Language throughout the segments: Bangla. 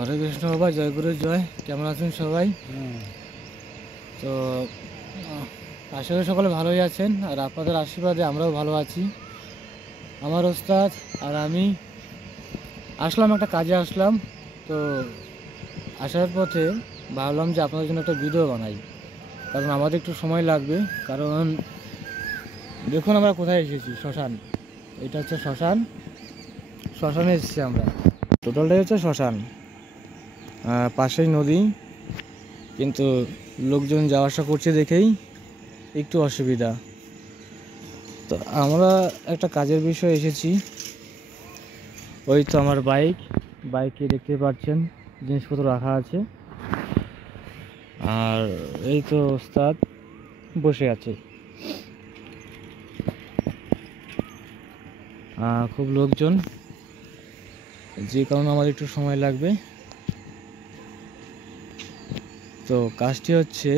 হরে কৃষ্ণ বাবা, জয় গুরু জয়। কেমন আছেন সবাই? তো আশা করি সকলে ভালোই আছেন, আর আপনাদের আশীর্বাদে আমরাও ভালো আছি। আমার ওস্তাদ আর আমি আসলাম, একটা কাজে আসলাম। তো আসার পথে ভাবলাম যে আপনাদের জন্য একটা ভিডিও বানাই, কারণ আমাদের একটু সময় লাগবে। কারণ দেখুন আমরা কোথায় এসেছি, শ্মশান। এটা হচ্ছে শ্মশান, শ্মশানে এসেছি আমরা। টোটালটাই হচ্ছে শ্মশান, পাশেই নদী, কিন্তু লোকজন যাওয়া আসা করছে দেখেই একটু অসুবিধা। তো আমরা একটা কাজের বিষয়ে এসেছি। ওই তো আমার বাইকে দেখতে পাচ্ছেন জিনিসপত্র রাখা আছে, আর এই তো ওস্তাদ বসে আছে। খুব লোকজন, যে কারণে আমাদের একটু সময় লাগবে। তো কাজটি হচ্ছে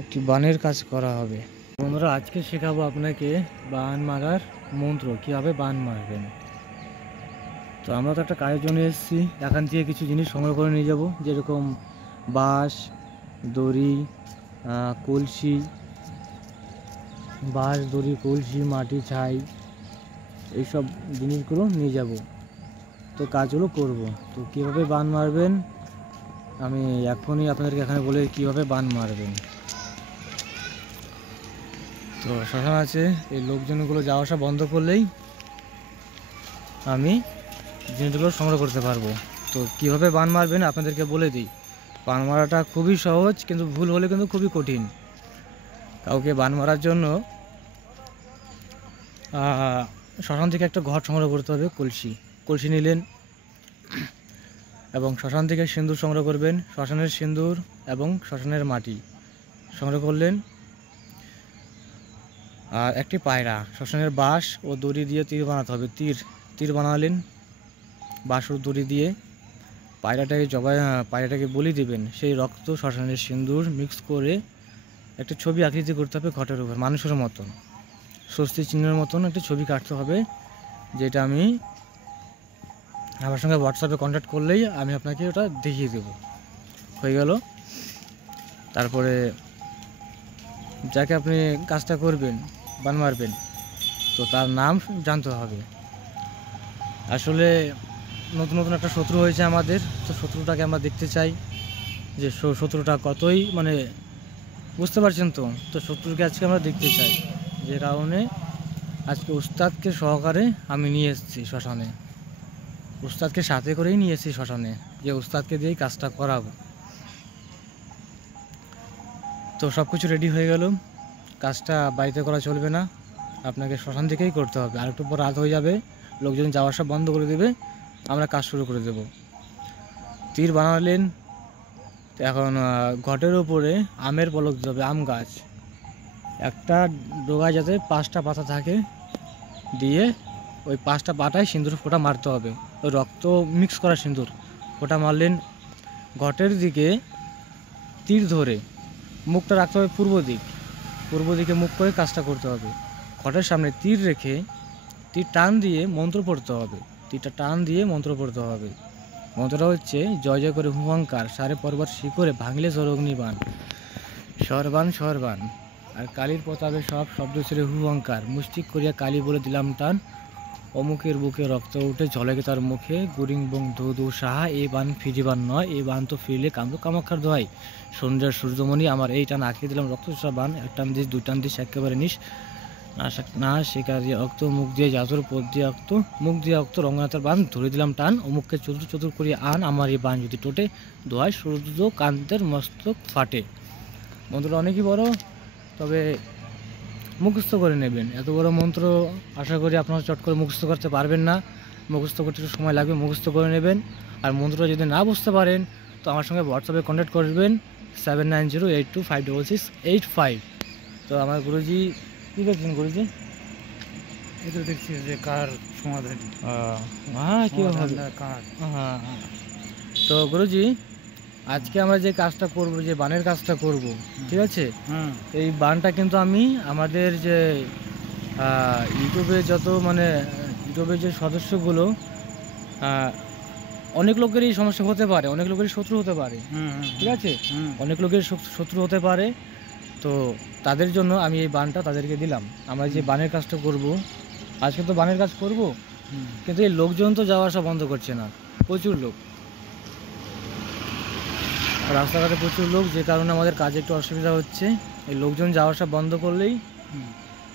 একটি বানের কাজ করা হবে। বন্ধুরা, আজকে শেখাবো আপনাকে বান মারার মন্ত্র, কীভাবে বান মারবেন। তো আমরা তো একটা কাজের জন্য এসেছি, এখান থেকে কিছু জিনিস সংগ্রহ করে নিয়ে যাব, যেরকম বাঁশ, দড়ি, কলসি, বাঁশ, দড়ি, কলসি, মাটি, ছাই, এইসব জিনিসগুলো নিয়ে যাব। তো কাজগুলো করব। তো কীভাবে বান মারবেন আমি এখনই আপনাদেরকে এখানে বলে কীভাবে বান মারবেন। তো শ্মশান আছে, এই লোকজনগুলো যাওয়া আসা বন্ধ করলেই আমি জিনিসগুলো সংগ্রহ করতে পারবো। তো কীভাবে বান মারবেন আপনাদেরকে বলে দিই। বান মারাটা খুবই সহজ, কিন্তু ভুল হলে কিন্তু খুবই কঠিন। কাউকে বান মারার জন্য শ্মশান থেকে একটা ঘট সংগ্রহ করতে হবে। কলসি নিলেন, এবং শ্মশান থেকে সিঁদুর সংগ্রহ করবেন। শ্মশানের সিঁদুর এবং শ্মশানের মাটি সংগ্রহ করলেন, আর একটি পায়রা। শ্মশানের বাঁশ ও দড়ি দিয়ে তীর বানাতে হবে। তীর বানালেন বাঁশ ও দড়ি দিয়ে। পায়রাটাকে বলি দিবেন। সেই রক্ত, শ্মশানের সিঁদুর মিক্স করে একটা ছবি আকৃতি করতে হবে ঘটের উপর, মানুষের মতন, স্বস্তি চিহ্নের মতন একটা ছবি কাটতে হবে, যেটা আমি আমার সঙ্গে হোয়াটসঅ্যাপে কন্ট্যাক্ট করলেই আমি আপনাকে ওটা দেখিয়ে দেব। হয়ে গেল। তারপরে যাকে আপনি কাজটা করবেন, বান মারবেন, তো তার নাম জানতে হবে। আসলে নতুন নতুন একটা শত্রু হয়েছে আমাদের, তো শত্রুটাকে আমরা দেখতে চাই যে শত্রুটা কতই বুঝতে পারছেন। তো শত্রুকে আজকে আমরা দেখতে চাই, যে কারণে আজকে উস্তাদকে সহকারে আমি নিয়ে এসেছি শ্মশানে। উস্তাদকে সাথে করেই নিয়ে এসেছি শ্মশানে, যে উস্তাদকে দিয়েই কাজটা করাবো। তো সব কিছু রেডি হয়ে গেল। কাজটা বাড়িতে করা চলবে না, আপনাকে শ্মশান থেকেই করতে হবে। আর একটু পর রাত হয়ে যাবে, লোকজন যাওয়া আসা বন্ধ করে দেবে, আমরা কাজ শুরু করে দেব। তীর বানালেন, এখন ঘটের উপরে আমের পলক দিতে হবে। আম গাছ, একটা ডোগায় যাতে 5টা পাতা থাকে, দিয়ে ওই 5টা পাতায় সিঁদুর ফোঁটা মারতে হবে। ওই রক্ত মিক্স করা সিঁদুর ফোঁটা মারলেন। ঘটের দিকে তীর ধরে মুখটা রাখতে হবে পূর্ব দিকে মুখ করে কাজটা করতে হবে। ঘটের সামনে তীর রেখে তীর টান দিয়ে মন্ত্র পড়তে হবে। তীরটা টান দিয়ে মন্ত্র পড়তে হবে। মন্ত্রটা হচ্ছে জয় জয় করে হুঙ্কার, সারে পর্বত শিখরে ভাঙলে জরগ্নিবান, সরবান সরবান। আর কালীর প্রতাপে সব শব্দ ছেড়ে হুঙ্কার, মুষ্টিক করিয়া কালী বলে দিলাম টান, অমুকের বুকে রক্ত উঠে ঝলকে তার মুখে, গুরিং বং ধু ধু সাহা, এ বান ফিরিবার নয়, এ বান তো ফিরলে কামড় কামাক্ষার দোহাই। সন্ধ্যার সূর্যমণি আমার এই টান আঁকিয়ে দিলাম রক্তচোষা বান, এক টান দিস দুই টান দিস একেবারে নিস, না শিকার দিয়ে অক্ত, মুখ দিয়ে জাতুর, পদ দিয়ে অক্ত, মুখ দিয়ে অক্ত, রঙ্গনাথের বান ধরে দিলাম টান, অমুককে চতুর চতুর করিয়া আন, আমার এই বান যদি টোটে, দোহাই সূর্য কান্তের মস্তক ফাটে। মন্ত্রটা অনেকই বড়, তবে মুখস্থ করে নেবেন। এত বড় মন্ত্র আশা করি আপনারা চট করে মুখস্থ করতে পারবেন না, মুখস্থ করতে একটু সময় লাগবে, মুখস্থ করে নেবেন। আর মন্ত্রটা যদি না বুঝতে পারেন তো আমার সঙ্গে হোয়াটসঅ্যাপে কন্ট্যাক্ট করবেন 7908252685। তো আমার গুরুজি কী দেখছেন গুরুজি? এই তো দেখছি যে কার সমাধান, হ্যাঁ কী হবে, হ্যাঁ। তো গুরুজি, আজকে আমরা যে কাজটা করব, যে বানের কাজটা করব, ঠিক আছে, এই বানটা কিন্তু আমি আমাদের যে ইউটিউবে যত ইউটিউবের যে সদস্যগুলো অনেক লোকেরই সমস্যা হতে পারে, অনেক লোকেরই শত্রু হতে পারে, ঠিক আছে? অনেক লোকের শত্রু হতে পারে, তো তাদের জন্য আমি এই বানটা তাদেরকে দিলাম। আমরা যে বানের কাজটা করব, আজকে তো বানের কাজ করব, কিন্তু এই লোকজন তো যাওয়া আসা বন্ধ করছে না, প্রচুর লোক, রাস্তাঘাটে প্রচুর লোক, যে কারণে আমাদের কাজে একটু অসুবিধা হচ্ছে। এই লোকজন যাওয়া আসা বন্ধ করলেই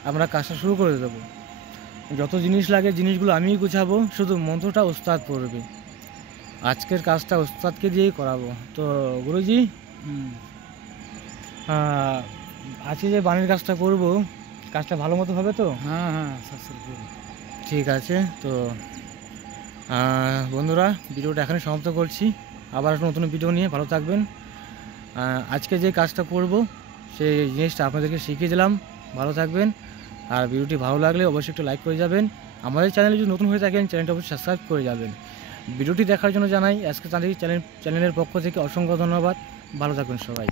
আমরা কাজটা শুরু করে দেবো। যত জিনিস লাগে জিনিসগুলো আমিই গুছাবো, শুধু মন্ত্রটা ওস্তাদ পড়বে। আজকের কাজটা ওস্তাদকে দিয়েই করাবো। তো গুরুজি, আজকে যে বানের কাজটা করব, কাজটা ভালো মতো হবে তো? হ্যাঁ হ্যাঁ সাকসেসফুল। ঠিক আছে। তো বন্ধুরা, ভিডিওটা এখানে সমাপ্ত করছি। আবার একটা নতুন ভিডিও নিয়ে ভালো থাকবেন। আজকে যে কাজটা করব সেই জিনিসটা আপনাদেরকে শিখিয়ে দিলাম। ভালো থাকবেন। আর ভিডিওটি ভালো লাগলে অবশ্যই একটু লাইক করে যাবেন। আমাদের চ্যানেলে যদি নতুন হয়ে থাকেন, চ্যানেলটা অবশ্যই সাবস্ক্রাইব করে যাবেন। ভিডিওটি দেখার জন্য জানাই আজকে চ্যানেলের পক্ষ থেকে অসংখ্য ধন্যবাদ। ভালো থাকবেন সবাই।